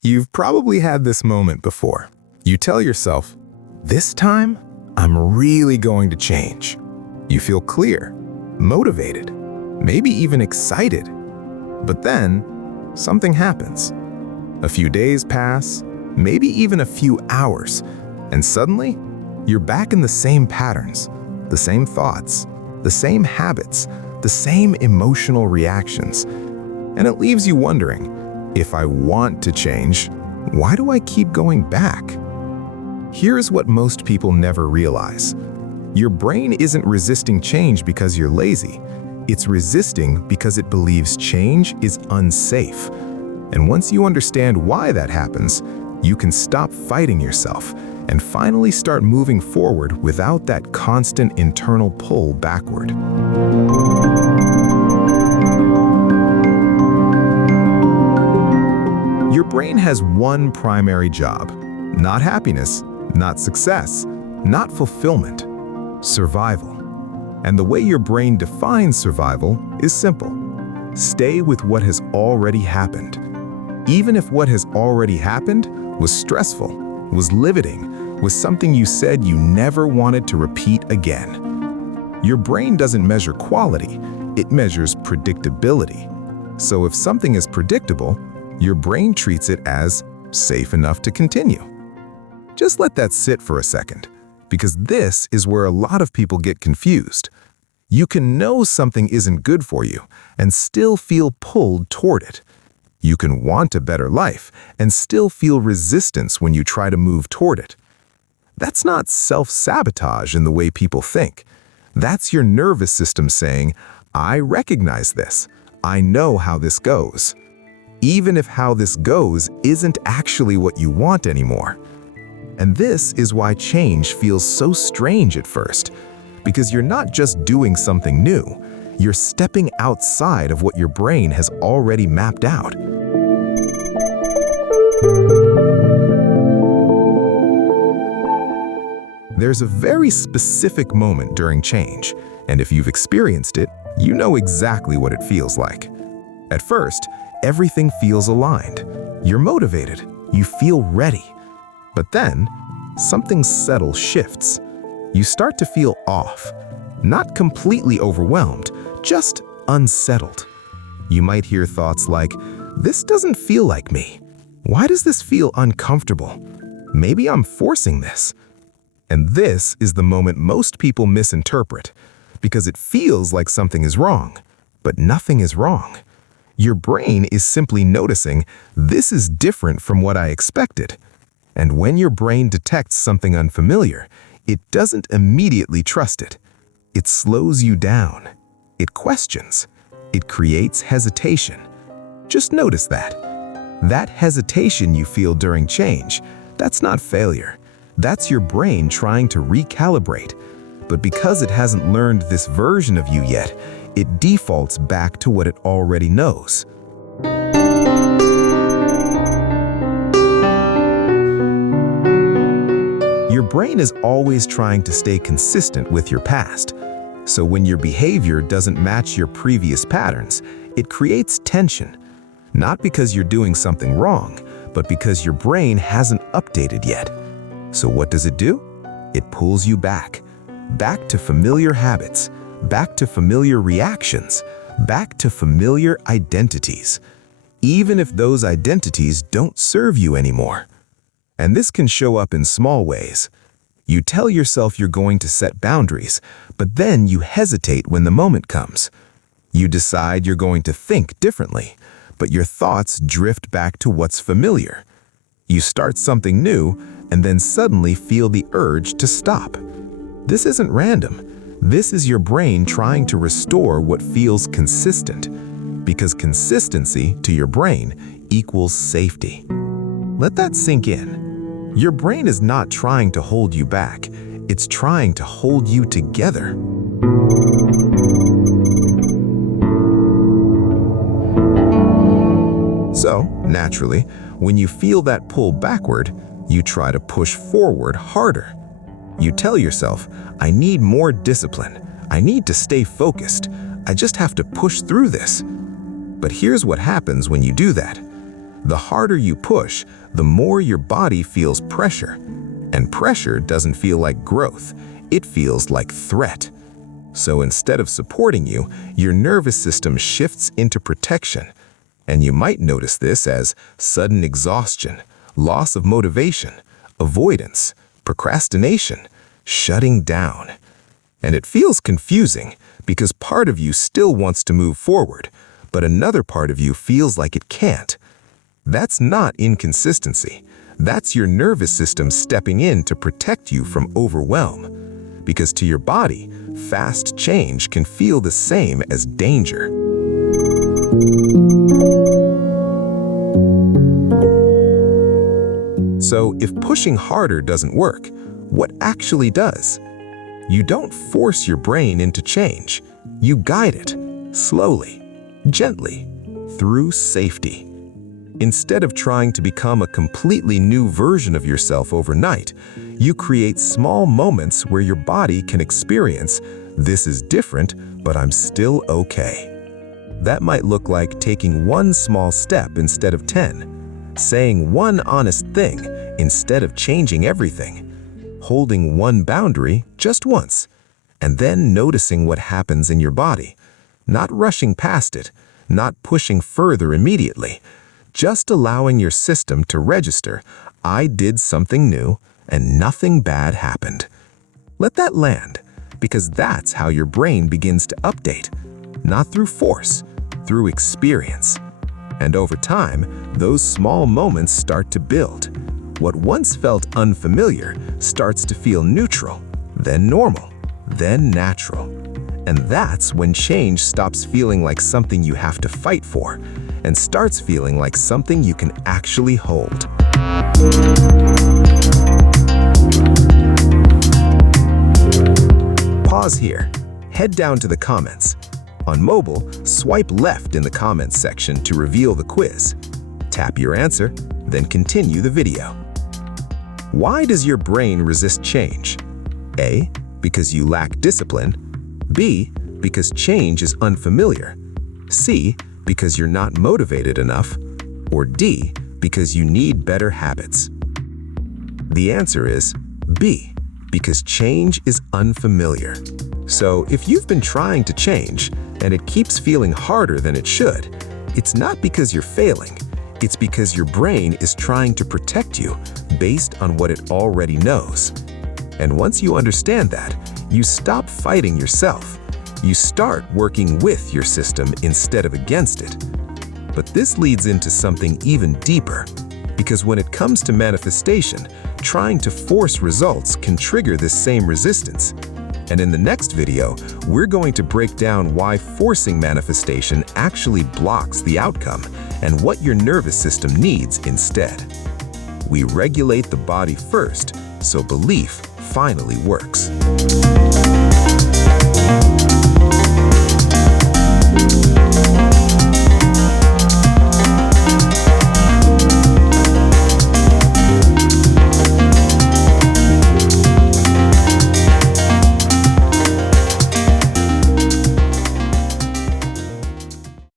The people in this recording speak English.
You've probably had this moment before. You tell yourself, this time, I'm really going to change. You feel clear, motivated, maybe even excited. But then, something happens. A few days pass, maybe even a few hours, and suddenly, you're back in the same patterns, the same thoughts, the same habits, the same emotional reactions. And it leaves you wondering, if I want to change, why do I keep going back? Here's what most people never realize. Your brain isn't resisting change because you're lazy. It's resisting because it believes change is unsafe. And once you understand why that happens, you can stop fighting yourself and finally start moving forward without that constant internal pull backward. Your brain has one primary job: not happiness, not success, not fulfillment, survival. And the way your brain defines survival is simple. Stay with what has already happened. Even if what has already happened was stressful, was limiting, was something you said you never wanted to repeat again. Your brain doesn't measure quality, it measures predictability. So if something is predictable, your brain treats it as safe enough to continue. Just let that sit for a second, because this is where a lot of people get confused. You can know something isn't good for you and still feel pulled toward it. You can want a better life and still feel resistance when you try to move toward it. That's not self-sabotage in the way people think. That's your nervous system saying, I recognize this. I know how this goes. Even if how this goes isn't actually what you want anymore. And this is why change feels so strange at first, because you're not just doing something new, you're stepping outside of what your brain has already mapped out. There's a very specific moment during change, and if you've experienced it, you know exactly what it feels like. At first, everything feels aligned. You're motivated, you feel ready. But then, something subtle shifts. You start to feel off, not completely overwhelmed, just unsettled. You might hear thoughts like, this doesn't feel like me. Why does this feel uncomfortable? Maybe I'm forcing this. And this is the moment most people misinterpret, because it feels like something is wrong, but nothing is wrong. Your brain is simply noticing, this is different from what I expected. And when your brain detects something unfamiliar, it doesn't immediately trust it. It slows you down. It questions. It creates hesitation. Just notice that. That hesitation you feel during change, that's not failure. That's your brain trying to recalibrate. But because it hasn't learned this version of you yet, it defaults back to what it already knows. Your brain is always trying to stay consistent with your past. So when your behavior doesn't match your previous patterns, it creates tension. Not because you're doing something wrong, but because your brain hasn't updated yet. So what does it do? It pulls you back to familiar habits, back to familiar reactions, back to familiar identities, even if those identities don't serve you anymore. And this can show up in small ways. You tell yourself you're going to set boundaries, but then you hesitate when the moment comes. You decide you're going to think differently, but your thoughts drift back to what's familiar. You start something new and then suddenly feel the urge to stop. This isn't random. This is your brain trying to restore what feels consistent, because consistency to your brain equals safety. Let that sink in. Your brain is not trying to hold you back. It's trying to hold you together. So, naturally, when you feel that pull backward, you try to push forward harder. You tell yourself, I need more discipline. I need to stay focused. I just have to push through this. But here's what happens when you do that. The harder you push, the more your body feels pressure. And pressure doesn't feel like growth, it feels like threat. So instead of supporting you, your nervous system shifts into protection. And you might notice this as sudden exhaustion, loss of motivation, avoidance, procrastination, shutting down. And it feels confusing because part of you still wants to move forward, but another part of you feels like it can't. That's not inconsistency. That's your nervous system stepping in to protect you from overwhelm. Because to your body, fast change can feel the same as danger. So if pushing harder doesn't work, what actually does? You don't force your brain into change. You guide it, slowly, gently, through safety. Instead of trying to become a completely new version of yourself overnight, you create small moments where your body can experience, "This is different, but I'm still okay." That might look like taking one small step instead of 10, saying one honest thing instead of changing everything, holding one boundary just once, and then noticing what happens in your body, not rushing past it, not pushing further immediately, just allowing your system to register, "I did something new and nothing bad happened." Let that land, because that's how your brain begins to update, not through force, through experience. And over time, those small moments start to build. What once felt unfamiliar starts to feel neutral, then normal, then natural. And that's when change stops feeling like something you have to fight for and starts feeling like something you can actually hold. Pause here. Head down to the comments. On mobile, swipe left in the comments section to reveal the quiz. Tap your answer, then continue the video. Why does your brain resist change? A, because you lack discipline. B, because change is unfamiliar. C, because you're not motivated enough. Or D, because you need better habits. The answer is B, because change is unfamiliar. So if you've been trying to change and it keeps feeling harder than it should, it's not because you're failing. It's because your brain is trying to protect you based on what it already knows. And once you understand that, you stop fighting yourself. You start working with your system instead of against it. But this leads into something even deeper, because when it comes to manifestation, trying to force results can trigger this same resistance. And in the next video, we're going to break down why forcing manifestation actually blocks the outcome and what your nervous system needs instead. We regulate the body first, so belief finally works.